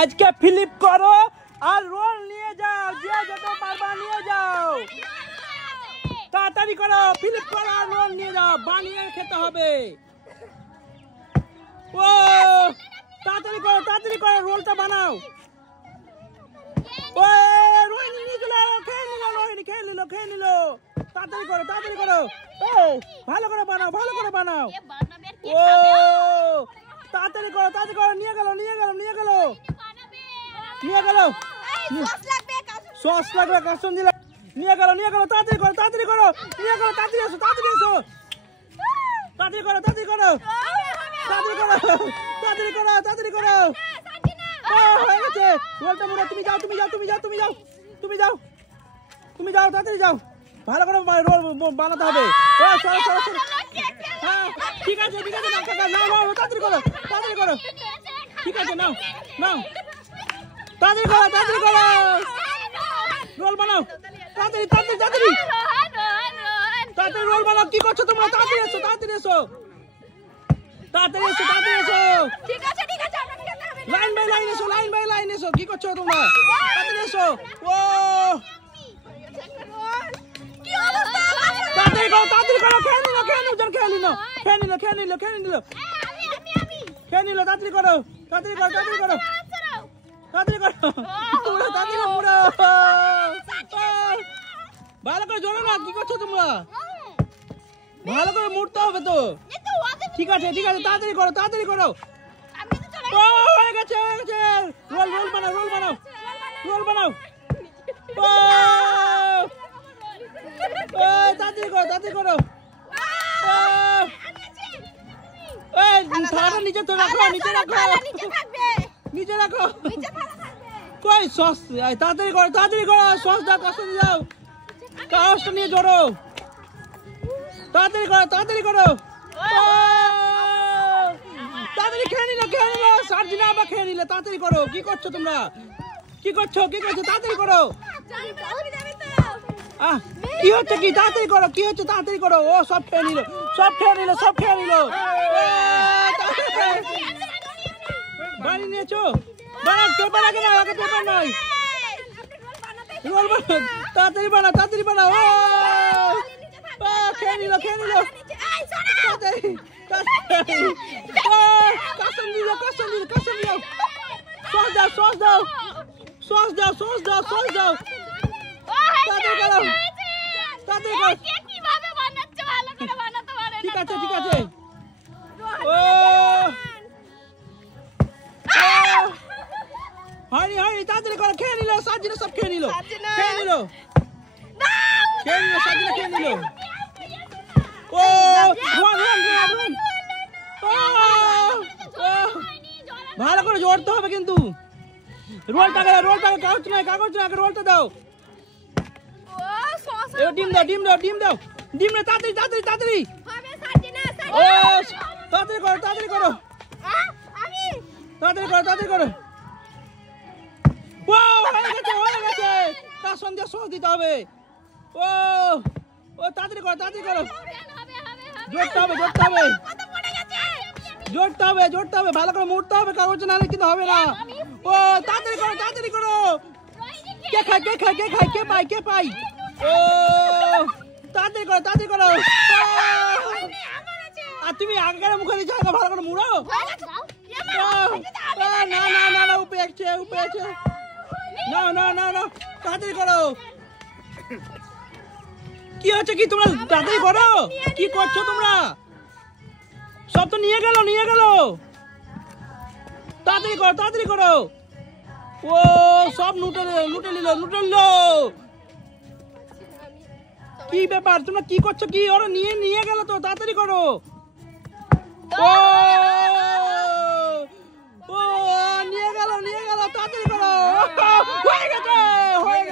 আজকে ফ্লিপ করো আর রোল নিয়ে যাও, যে যত পারবা নিয়ে যাও। তাড়াতাড়ি করো, ফ্লিপ করো আর রোল নিয়ে যাও, বানিয়ে খেতে হবে। ও তাড়াতাড়ি করো, রোলটা বানাও। ও রোহিণী নিয়ে চলে আয়, খেয়ে নিল। তাড়াতাড়ি করো। ও ভালো করে বানাও। ও তাড়াতাড়ি করো, নিয়ে গেল। সস লাগবে, কাসন দিলে নিয়ে গেল। তাড়াতাড়ি করো, তাড়াতাড়ি এসো। হয়ে গেছে, রোলটা মুড়ো। তুমি যাও, তাড়াতাড়ি যাও। ভালো করে রোল বানাতে হবে। হ্যাঁ ঠিক আছে, নাও, তাড়াতাড়ি করো। ঠিক আছে, নাও, তাড়াতাড়ি করো, রোল বানাও। তাড়াতাড়ি রোল বানাও। কি করছো তোমরা? তাড়াতাড়ি এসো। ঠিক আছে লাইন বাই লাইন এসো। কি করছো তোমরা? তাড়াতাড়ি এসো। ও তাড়াতাড়ি করো, খেয়ে নিল। তাড়াতাড়ি করো। মুড়ো। ভালো করে জোরে না। কি করছো তোমরা? ভালো করে মুড়তে হবে তো। ঠিক আছে, তাড়াতাড়ি করো। ও হয়ে গেছে। রোল বানাও। ও তাড়াতাড়ি করো। থালাটা নিচে রাখো। কই সস? তাড়াতাড়ি করো। সস দাও, কষ্ট দাও। কাগজটা নিয়ে জড়ো। তাড়াতাড়ি করো। তাড়াতাড়ি খেয়ে নিল। সার্জিনা আবার খেয়ে নিলে। তাড়াতাড়ি করো। কি করছো তোমরা? কি করছো? তাড়াতাড়ি করো। কি হচ্ছে? তাড়াতাড়ি করো। ও সব খেয়ে নিল। বাড়ি নিয়েছো? পেপার আগে নয়। রোল বানাও। তাড়াতাড়ি বানাও। ও খেয়ে নিল। কাসন দিল। সস দাও। তাড়াতাড়ি করো। ঠিক আছে। ও হয়নি। তাড়াতাড়ি করো। খেয়ে নিল। সার্জিনা সব খেয়ে নিল। সার্জিনা খেয়ে নিল। ও রন। ভালো করে জোড়তে হবে কিন্তু। রোলটাকে কাগজ না, রোলটা দাও। ডিম দাও। তাড়াতাড়ি। ও তাড়াতাড়ি করো। ও হয়ে গেছে। তার সঙ্গে সস দিতে হবে। ও তাড়াতাড়ি করো। জোরতে হবে। ভালো করে মুড়তে হবে, কাগজ নাহলে কিন্তু হবে না। ও তাড়াতাড়ি করো। কে খায়? কে পাই? ও তাড়াতাড়ি করো। আর তুমি আগের মুখে দিচ্ছ, ভালো করে মুড়ো। না উপে আছে। না তাড়াতাড়ি করো। কি হচ্ছে? কি তোমরা তাড়াতাড়ি করো। কি করছো তোমরা? সব তো নিয়ে গেল। তাড়াতাড়ি করো। ও সব লুটে নিল। কি ব্যাপার? তোমরা কি করছো? কি ওরা নিয়ে গেল তো। তাড়াতাড়ি করো। ও নিয়ে গেল। তাড়াতাড়ি করো। হয়ে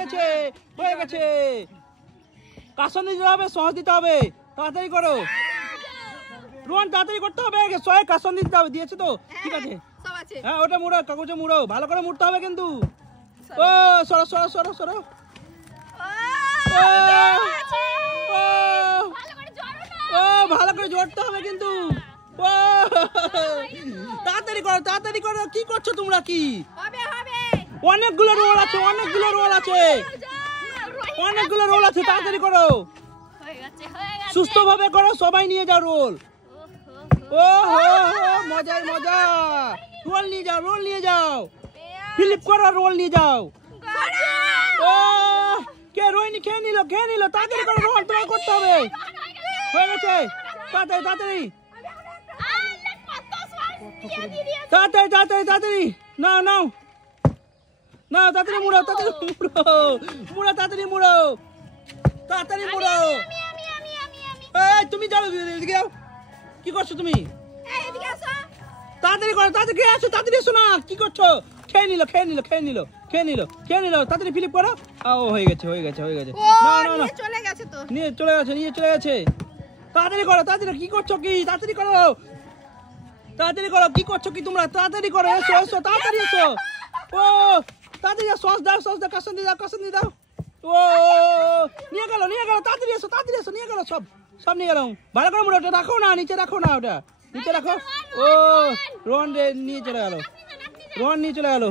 গেছে। কাসন দিতে হবে, সস দিতে হবে। তাড়াতাড়ি করো। রোহন তাড়াতাড়ি করতে হবে। কাসন দিতে হবে। দিয়েছে তো? ঠিক আছে। হ্যাঁ ওটা মুড়ো, কাগজে মুড়ো। ভালো করে মুড়তে হবে কিন্তু। ও সরো। ভালো করে জোড়তে হবে কিন্তু। ও তাড়াতাড়ি করো। কি করছো তোমরা? কি অনেকগুলো রোল আছে, অনেকগুলো রোল আছে, অনেকগুলো রোল আছে, তাড়াতাড়ি করো, সুস্থভাবে করো, সবাই নিয়ে যাও রোল। ও হো হো, মজাই মজা। রোল নিয়ে যাও, রোল নিয়ে যাও, ফিলিপ করো, রোল নিয়ে যাও। ও কে রোহিণী খেয়ে নিল, খেয়ে নিল, তাড়াতাড়ি করো, রোহন তোমার করতে হবে। হয়ে গেছে, তাড়াতাড়ি তাড়াতাড়ি তাড়াতাড়ি তাড়াতাড়ি তাড়াতাড়ি নাও নাও নাও, তাড়াতাড়ি মুড়ো, তাড়াতাড়ি মুড়ো, মুড়ো, তাড়াতাড়ি মুড়ো, তাড়াতাড়ি মুড়ো। এই তুমি যাও, এদিকে যাও, কি করছো তুমি? তাড়াতাড়ি করো, তাড়াতাড়ি আসো, তাড়াতাড়ি এসো না, কি করছো? খেয়ে নিল, খেয়ে নিল, খেয়ে নিল, খেয়ে নিল, খেয়ে নিল, তাড়াতাড়ি ফিলিপ করো। ও হয়ে গেছে, হয়ে গেছে, হয়ে গেছে। না না না, চলে গেছে তো, নিয়ে চলে গেছে, নিয়ে চলে গেছে। তাড়াতাড়ি করো, তাড়াতাড়ি, কি করছো কি? তাড়াতাড়ি করো, তাড়াতাড়ি করো, কি করছো কি তোমরা? তাড়াতাড়ি করো, এসো এসো, তাড়াতাড়ি এসো। ও তাড়াতাড়ি সস দাও, সস দাও, কাসন্দি দাও, কাসন্দি দাও। ও নিয়ে গেল, নিয়ে গেল, তাড়াতাড়ি এসো, তাড়াতাড়ি এসো, নিয়ে গেল, সব সব নিয়ে গেল। ভালো করে মোড়ো, ওটা রাখো না, নিচে রাখো না, ওটা নিচে রাখো। ও রোহন নিয়ে চলে গেল, রোহন নিয়ে চলে গেল,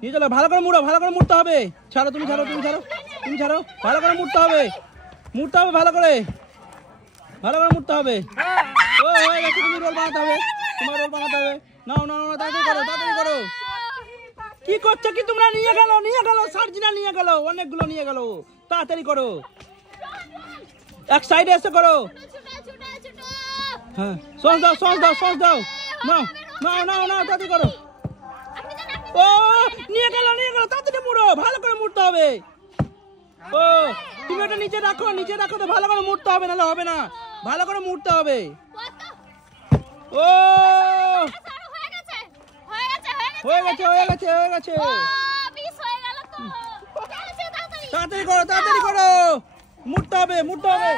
নিয়ে চলে। ভালো করে মুড়ো, ভালো করে মুড়তে হবে। ছাড়ো, তুমি ছাড়ো, তুমি ছাড়ো, তুমি ছাড়ো, ভালো করে মুড়তে হবে, মুড়তে হবে, ভালো করে, ভালো করে মুড়তে হবে। ও হয়ে গেছে, তুমি রোল বানাতে হবে, তোমার রোল বানাতে হবে। নাও নাও নাও, তাড়াতাড়ি করো, তাড়াতাড়ি করো। কি করছো কি তোমরা? নিয়ে গেল, নিয়ে গেল, সার্জিনা নিয়ে গেল, অনেকগুলো নিয়ে গেল, তাড়াতাড়ি করো, এক সাইডে এসে করো। হ্যাঁ সস দাও, সস দাও, সস দাও, নাও নাও নাও নাও, তাড়াতাড়ি করো। ও নিয়ে গেল, নিয়ে গেল, তাড়াতাড়ি মুড়ো, ভালো করে মুড়তে হবে। ও তুমি ওটা নিচে রাখো, নিচে রাখো, তো ভালো করে মুড়তে হবে, নাহলে হবে না, ভালো করে মুড়তে হবে। ও হয়ে গেছে, হয়ে গেছে, হয়ে গেছে, তাড়াতাড়ি করো, তাড়াতাড়ি করো, মুড়তে হবে, মুড়তে হবে,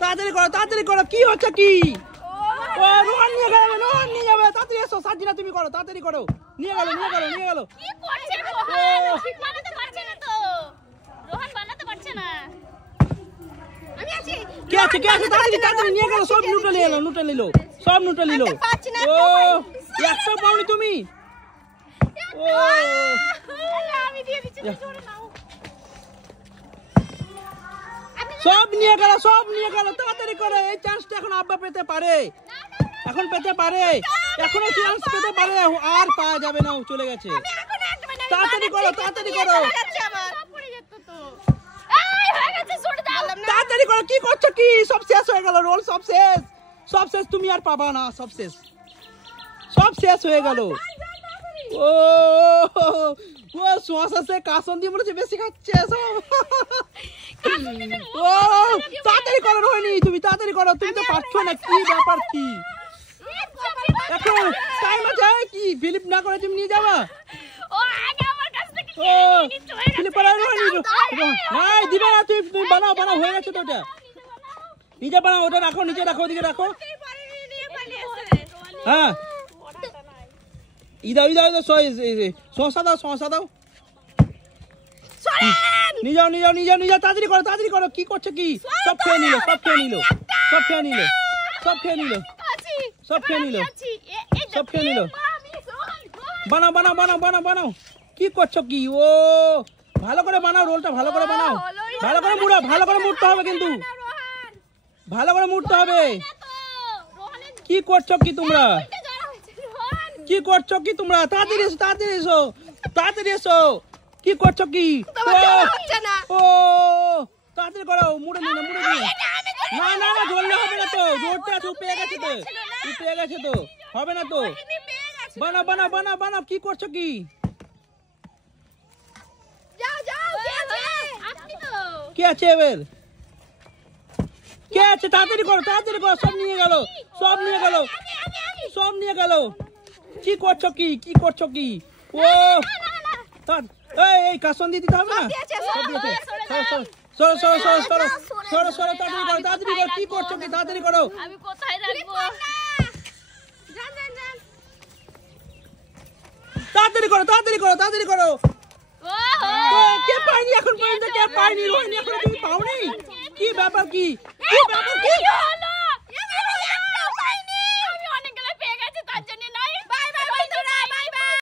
তাড়াতাড়ি করো, তাড়াতাড়ি করো, কি হচ্ছে কি? ও রোহন নিয়ে গেল, রোহন নিয়ে যাবে, তাড়াতাড়ি এসো, সার্জিনা তুমি করো, তাড়াতাড়ি করো, নিয়ে গেল, নিয়ে গেল, নিয়ে গেল। কে আছে, কে আছে, তাড়াতাড়ি তাড়াতাড়ি নিয়ে গেল, সব নুটে নিয়ে এলো, নুটে নিল, সব নুটে নিল। ও একটা পাওনি তুমি? ও সব নিয়ে গেল, সব নিয়ে গেল, তাড়াতাড়ি করে, এই চান্সটা এখন আব্বা পেতে পারে, এখন পেতে পারে, এখনো চান্স পেতে পারে, আর পাওয়া যাবে না, চলে গেছে। তাড়াতাড়ি করো, তাড়াতাড়ি করো, তাড়াতাড়ি করো, কি করছো কি? সব শেষ হয়ে গেল, রোল সব শেষ, সব শেষ, তুমি আর পাবা না, সব শেষ, সব শেষ হয়ে গেল। ও ও শশা সে কাসন্দি মনে হচ্ছে বেশি খাচ্ছে সব। ও তাড়াতাড়ি করো রোহিণী, তুমি তাড়াতাড়ি করো, তুমি তো পারছো না, কি ব্যাপার কি? এখন টাইম আছে কি? ফিলিপ না করে তুমি নিয়ে যাবা? ও ফিলিপ করে রোহিণী, নাই দিবে না, তুমি বানাও, বানাও, হয়ে গেছে তো, ওটা নিজে বানাও, ওটা রাখো, নিচে রাখো, ওদিকে রাখো। হ্যাঁ ইদাও, ইদাও, শশা দাও, শশা দাও, নিয়ে যাও, নিয়ে যাও, নিয়ে যাও, নিয়ে যাও, তাড়াতাড়ি করো, তাড়াতাড়ি করো, কি করছো কি? সব খেয়ে নিল, সব খেয়ে নিল, সব খেয়ে নিল, সব খেয়ে নিল, সব খেয়ে নিল, সব খেয়ে নিল। বানাও, বানাও, বানাও, বানাও, বানাও, কি করছো কি? ও ভালো করে বানাও, রোলটা ভালো করে বানাও, ভালো করে মুড়ো, ভালো করে মুড়তে হবে, কিন্তু ভালো করে মুড়তে হবে। কি করছো কি তোমরা? কি করছো কি তোমরা? তাড়াতাড়ি এসো, তাড়াতাড়ি এসো, তাড়াতাড়ি এসো, কি করছো কি? ও তাড়াতাড়ি করো, মুড়ে নিন, মুড়ে নিন। না না না, ধরলে হবে না তো, জোরটা আছে, পেয়ে গেছে তো, পেয়ে গেছে তো, হবে না তো। বানাও, বানাও, বানাও, বানাও, কি করছো কি? কে আছে এবার? কে আছে? তাড়াতাড়ি করো, তাড়াতাড়ি করো, সব নিয়ে গেল, সব নিয়ে গেল, সব নিয়ে গেল। কি করছো কি? কি করছো কি? ও এই কাসন্দি দিতে হবে না? সরো, সরো, সরো, সরো, সরো, সরো, তাড়াতাড়ি করো, তাড়াতাড়ি করো, কি করছো কি? তাড়াতাড়ি করো, আমি কোথায় রাখবো? তাড়াতাড়ি করো, তাড়াতাড়ি করো, তাড়াতাড়ি করো। কে পাইনি এখন পর্যন্ত? কে পাইনি? রোহিণী এখনো তুমি পাওনি? কি ব্যাপার কি? কি ব্যাপার কি?